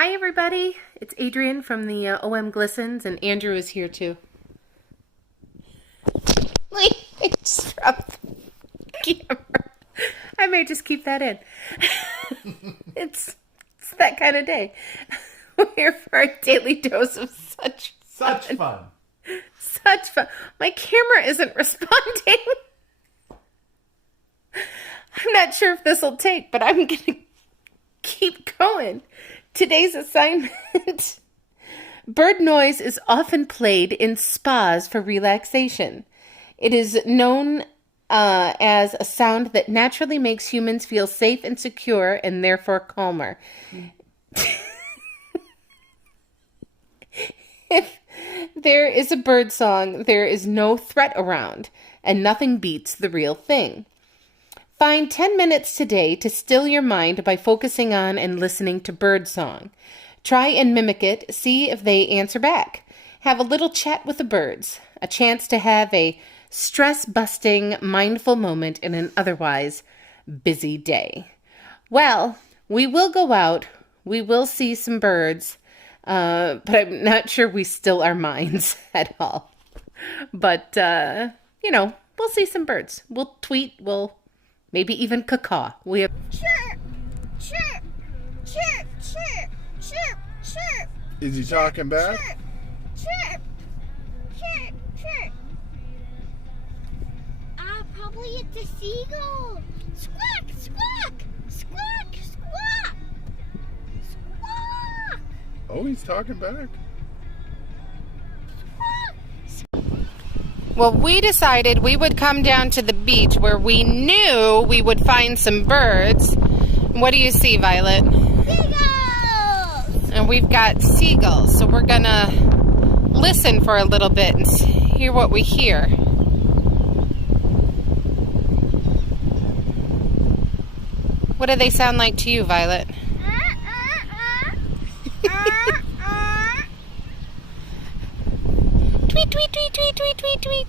Hi everybody, it's Adrian from the OM Glistens, and Andrew is here too. I just dropped the camera. I may just keep that in. It's that kind of day. We're here for our daily dose of such fun. Such fun. My camera isn't responding. I'm not sure if this will take, but I'm going to keep going. Today's assignment. Bird noise is often played in spas for relaxation. It is known as a sound that naturally makes humans feel safe and secure and therefore calmer. If there is a bird song, there is no threat around, and nothing beats the real thing. Find 10 minutes today to still your mind by focusing on and listening to bird song. Try and mimic it, see if they answer back. Have a little chat with the birds, a chance to have a stress-busting, mindful moment in an otherwise busy day. Well, we will go out, we will see some birds, but I'm not sure we still our minds at all. But, we'll see some birds. We'll tweet, we'll maybe even caw. We have chirp, chirp, chirp, chirp, chirp, chirp. Is he talking back? Chirp, chirp, chirp. Probably it's a seagull. Squawk, squawk, squawk, squawk, squawk. Oh, he's talking back. Well, we decided we would come down to the beach where we knew we would find some birds. What do you see, Violet? Seagulls! And we've got seagulls, so we're gonna listen for a little bit and hear what we hear. What do they sound like to you, Violet? Tweet, tweet, tweet, tweet, tweet, tweet, tweet.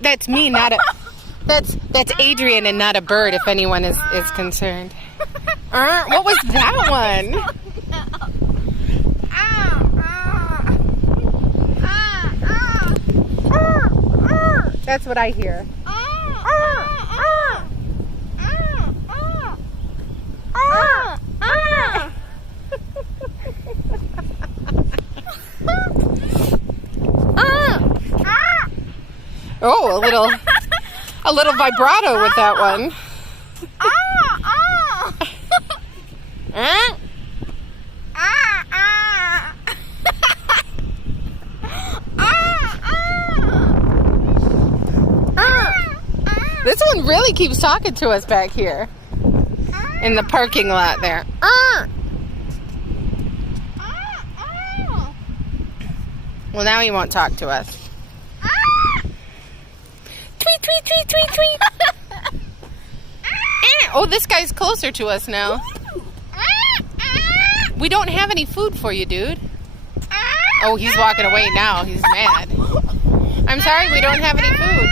That's me, not a that's Adrian and not a bird, if anyone is concerned. What was that one? That's what I hear. Oh, a little vibrato with that one. This one really keeps talking to us back here in the parking lot there. Well, now he won't talk to us. Tweet, tweet, tweet, tweet, tweet. Oh, this guy's closer to us now. We don't have any food for you, dude. Oh, he's walking away now. He's mad. I'm sorry, we don't have any food.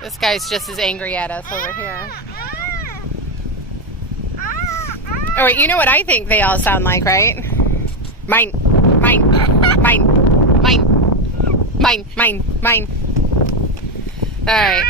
This guy's just as angry at us over here. Oh, wait, you know what I think they all sound like, right? Mine, mine, mine, mine, mine, mine, mine. All right.